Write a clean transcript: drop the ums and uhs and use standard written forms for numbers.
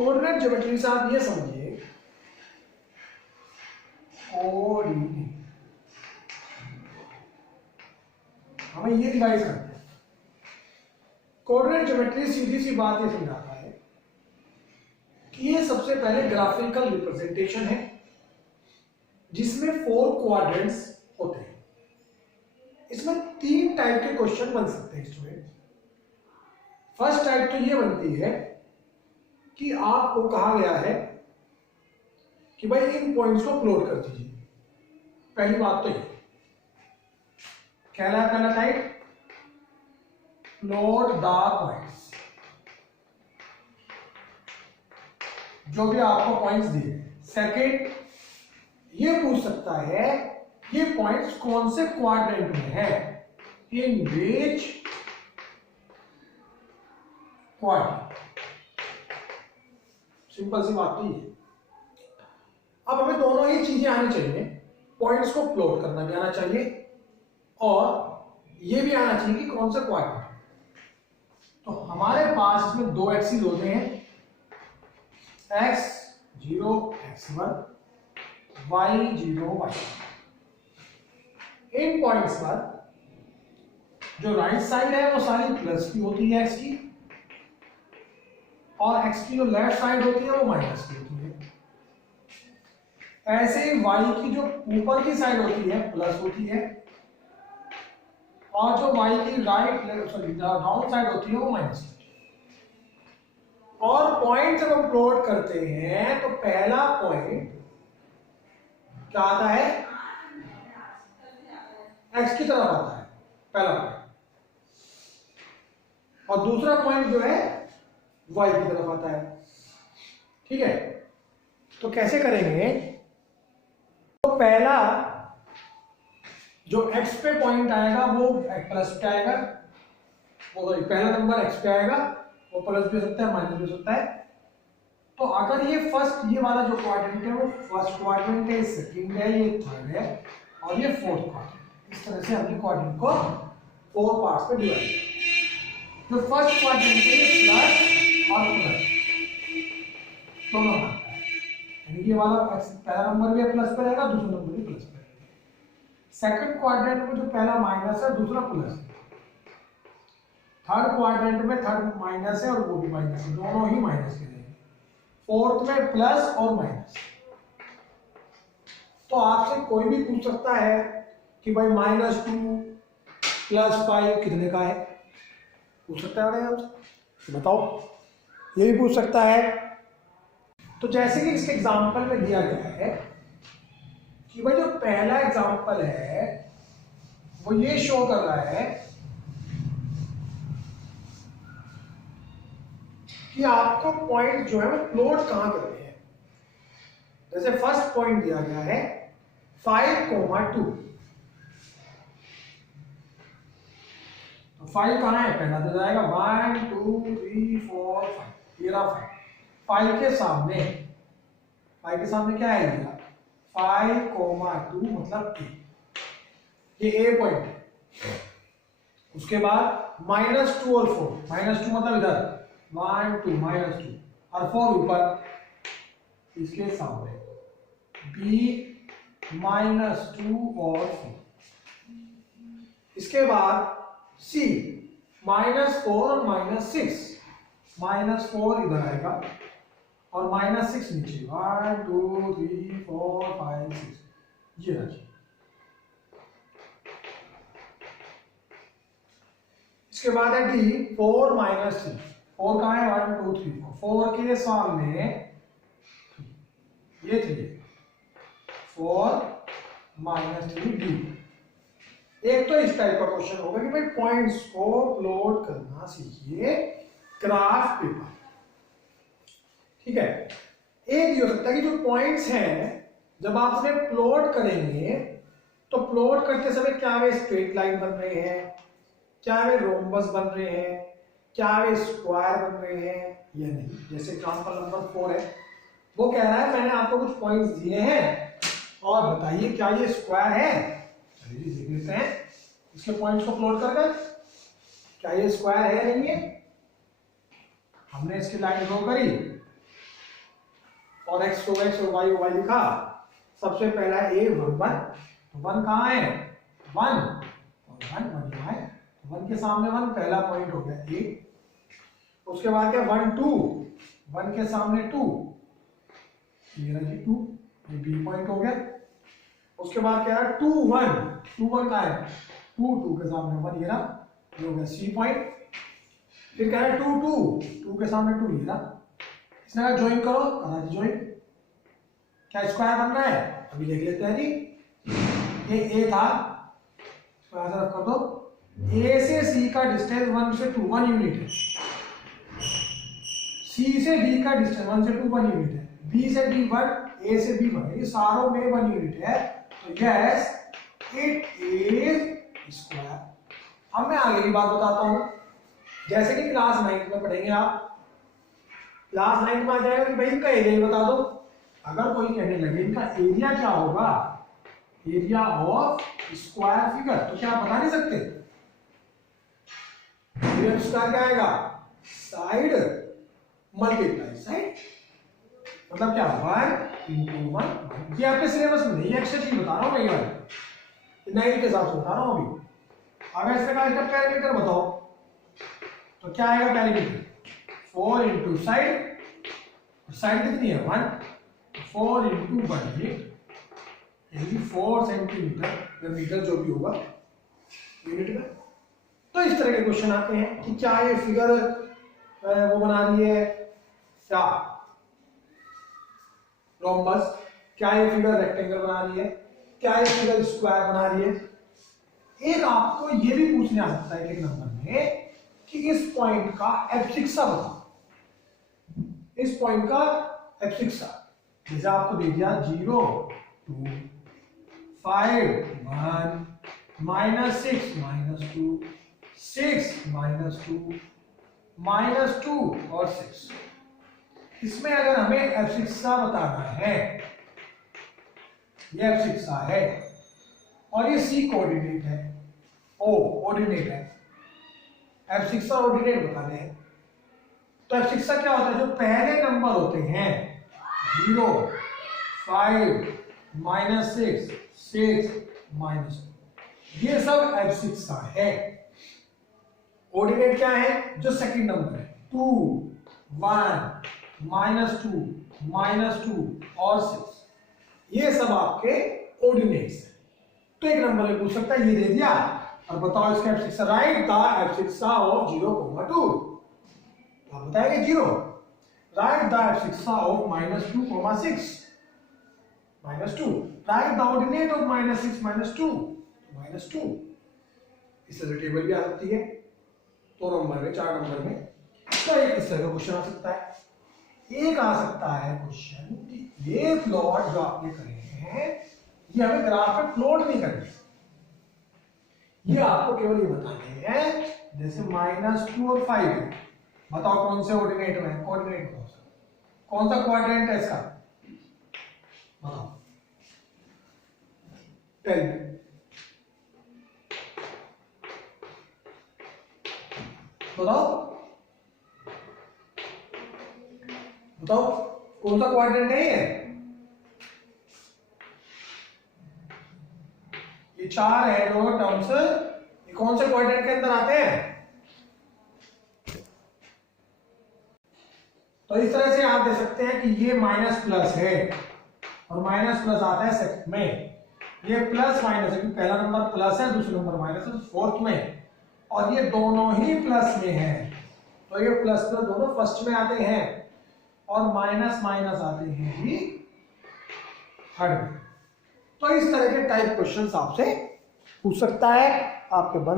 Coordinate geometry से आप ये समझिए, कोऑर्डिनेट हमें ये रिवाइज करते हैं। कोऑर्डिनेट ज्योमेट्री सीधी सी बात ये समझाता है कि ये सबसे पहले ग्राफिकल रिप्रेजेंटेशन है जिसमें 4 क्वाड्रेंट्स होते हैं। इसमें 3 टाइप के क्वेश्चन बन सकते हैं स्टूडेंट। फर्स्ट टाइप तो ये बनती है कि आपको कहा गया है कि भाई इन पॉइंट्स को प्लॉट कर दीजिए। पहली बात तो ये पहला टाइप, प्लॉट द पॉइंट्स, जो भी आपको पॉइंट्स दिए। सेकंड, ये पूछ सकता है ये पॉइंट्स कौन से क्वाड्रेंट में है, इन विच क्वाड्रेंट। सिंपल सी बात ही है। अब हमें दोनों ही चीजें आनी चाहिए, पॉइंट्स को प्लॉट करना भी आना चाहिए और ये भी आना चाहिए कि कौन सा क्वाड्रेंट। तो हमारे पास इसमें 2 एक्सिस होते हैं, x0 x1 y0 y1। इन पॉइंट्स पर जो राइट साइड है वो सारी प्लस की होती है x की, और x की जो लेफ्ट साइड होती है वो माइनस की होती है। ऐसे ही y की जो ऊपर की साइड होती है प्लस होती है, और जो y की डाउन साइड होती है वो माइनस होती है। और पॉइंट जब हम प्लॉट करते हैं तो पहला पॉइंट क्या आता है, x की तरफ आता है पहला पॉइंट, और दूसरा पॉइंट जो है y की तरफ आता है। ठीक है, तो कैसे करेंगे? तो पहला जो x पे पॉइंट आएगा वो प्लस पे आएगा, वो पहला नंबर x पे आएगा, वो प्लस भी हो सकता है माइनस भी हो सकता है। तो अगर ये फर्स्ट, ये वाला जो क्वाड्रेंट है वो फर्स्ट क्वाड्रेंट है, सेकंड है, ये थर्ड है और ये फोर्थ क्वाड्रेंट। इस तरह से हमने क्वाड्रेंट को 4 पार्ट्स में डिवाइड किया। जो फर्स्ट क्वाड्रेंट है ये प्लस और प्लस दोनों आता है, यानी कि ये वाला पहला नंबर भी प्लस पे रहेगा, दूसरा नंबर भी प्लस पे रहेगा। सेकंड क्वाड्रेंट में जो पहला माइनस है दूसरा प्लस है, थर्ड क्वाड्रेंट में थर्ड माइनस है और वो भी माइनस है, दोनों ही माइनस के रहेंगे। फोर्थ में प्लस और माइनस। तो आपसे कोई भी पूछ सकता है कि भाई -2 + 5 कितने का है, पूछ सकता है आपसे, बताओ, ये भी पूछ सकता है। तो जैसे कि इसके एग्जाम्पल में दिया गया है कि भाई जो पहला एग्जाम्पल है वो ये शो कर रहा है कि आपको पॉइंट जो है वो प्लॉट कहां करने हैं। जैसे फर्स्ट पॉइंट दिया गया है 5,2, तो 5 कहां है, पहला तो जाएगा 1 2 3 4 5, ये रहा 5 के सामने, 5 के सामने क्या है, 5,2 मतलब a, ये a पॉइंट है। उसके बाद -2 और 4, -2 मतलब इधर 1 2 -2 और 4 ऊपर इसके सामने, b -2 और 4। इसके बाद c -4 और -6, -4 इधर आएगा और -6 नीचे, 1 2 3 4 5 6, ये रखिए। इसके बाद है d 4 -3, 4 कहाँ है, 1 2 3 4 के सामने ये 3, 4 -3 d। एक तो इस टाइप का क्वेश्चन होगा कि भाई पॉइंट्स को प्लॉट करना सीखिए ग्राफ पेपर। ठीक है, एक ये हो सकता है कि जो पॉइंट्स हैं जब आप उन्हें प्लॉट करेंगे तो प्लॉट करते समय क्या वे स्ट्रेट लाइन बन रहे हैं, क्या वे रोम्बस बन रहे हैं, क्या वे स्क्वायर बन रहे हैं या नहीं। जैसे एग्जांपल नंबर 4 है, वो कह रहा है मैंने आपको कुछ पॉइंट्स दिए हैं और बताइए क्या ये स्क्वायर है। चलिए देख लेते हैं इसके पॉइंट्स को प्लॉट कर क्या ये स्क्वायर है नहीं है। हमने इसकी लाइन ड्रॉ करी और x तो x और y y लिखा। सबसे पहला a 1 तो 1 कहाँ है 1 और 1 1 यहाँ है, 1 के सामने 1 पहला पॉइंट हो गया a। उसके बाद क्या 1 2 1 के सामने 2 ये रहा जी 2 ये b पॉइंट हो गया। उसके बाद क्या है 2 1 2 1 कहाँ है 2 2 के सामने 1 ये रहा ये हो गया c पॉइंट। फिर क्या है 2 2 2 के सामने 2 ये रहा। इसने कहा ज्वाइन करो करा जी ज्वाइन। क्या स्क्वायर बन रहा है अभी देख लेते हैं जी। ये a था स्क्वायर तरफ कर दो। a से c का डिस्टेंस 1 से 2 1 यूनिट है। c से d का डिस्टेंस 1 से 2 1 यूनिट है। b से d 1 a से b 1 ये सारों में 1 यूनिट है। तो यस इट इज स्क्वायर। अब मैं आगे की बात बताता हूं। जैसे कि क्लास 9 में पढ़ेंगे आप, क्लास 9 में आ जाएगा कि भाई इनका एरिया बता दो। अगर कोई कहने लगे इनका एरिया क्या होगा एरिया ऑफ स्क्वायर फिगर तो क्या आप बता नहीं सकते। एरिया ऑफ स्क्वायर क्या आएगा साइड मल्टीप्लाई साइड मतलब क्या 1 into 1। ये आपके सिलेबस में नहीं है, एक्स्ट्रा चीज बता रहा हूं मैं ये वाली 9 के हिसाब से बता रहा हूं अभी। अगर इसका इसका पैरामीटर बताओ तो क्या आएगा पैरामीटर 4 into साइड साइड कितनी है 1 4 into 1 यानी 4 सेंटीमीटर या मीटर जो भी होगा यूनिट में। तो इस तरह के क्वेश्चन आते हैं कि क्या ये फिगर वो बना रही है क्या रोम्बस, क्या ये फिगर रेक्टेंगल बना रही है, क्या ये फिगर स्क्वायर बना रही है। एक आपको ये भी पूछने आ सकता है एक नंबर में कि इस पॉइंट का एब्सिक्सा बताओ, इस पॉइंट का एब्सिक्सा। जैसे आपको दे दिया 0 2 5 1 -6 -2 6 -2 -2 और 6। इसमें अगर हमें एब्सिक्सा बताना है, ये एब्सिक्सा है और ये सी कोऑर्डिनेट है, ओ ऑर्डिनेट है, एब्सिक्सा ऑर्डिनेट बताने हैं। तो एब्सिक्सा क्या होता है जो पहले नंबर होते हैं 0 5 -6 6 -2 ये सब एब्सिक्सा है। ऑर्डिनेट क्या है जो सेकंड नंबर है 2 1 -2 -2 और 6 ये सब आपके ऑर्डिनेट्स हैं। तो एक नंबर में पूछ सकता है ये दे दिया और बताओ इसका abscissa right the abscissa of 0 2 आप बताएंगे 0 right the abscissa of -2 6 -2 right the ordinate of -6 -2 इस तरह टेबल भी आ सकती है 2 नंबर में 4 नंबर में। तो एक इस तरह का क्वेश्चन आ सकता है। एक आ सकता है क्वेश्चन कि ये प्लॉट जो आपने करे हैं ये हमें ग्राफ पे प्लॉट नहीं करने, ये आपको केवल ये बताने हैं जैसे -2 और 5 है, बताओ कौन से ऑर्डिनेट में, कोऑर्डिनेट बताओ कौन सा क्वाड्रेंट है इसका बताओ टेल बताओ बताओ कौन सा क्वाड्रेंट है ये 4 है जो टर्म्स ये कौन से क्वाड्रेंट के अंदर आते हैं। तो इस तरह से आप दे सकते हैं कि ये माइनस प्लस है और माइनस प्लस आता है सेकंड में, ये प्लस माइनस है क्योंकि पहला नंबर प्लस है दूसरा नंबर माइनस है फोर्थ में, और ये दोनों ही प्लस में है तो ये प्लस प्लस दोनों फर्स्ट में आते हैं और माइनस माइनस आते हैं ही थर्ड में। तो इस तरह के टाइप क्वेश्चंस आपसे पूछ सकता है आपके बन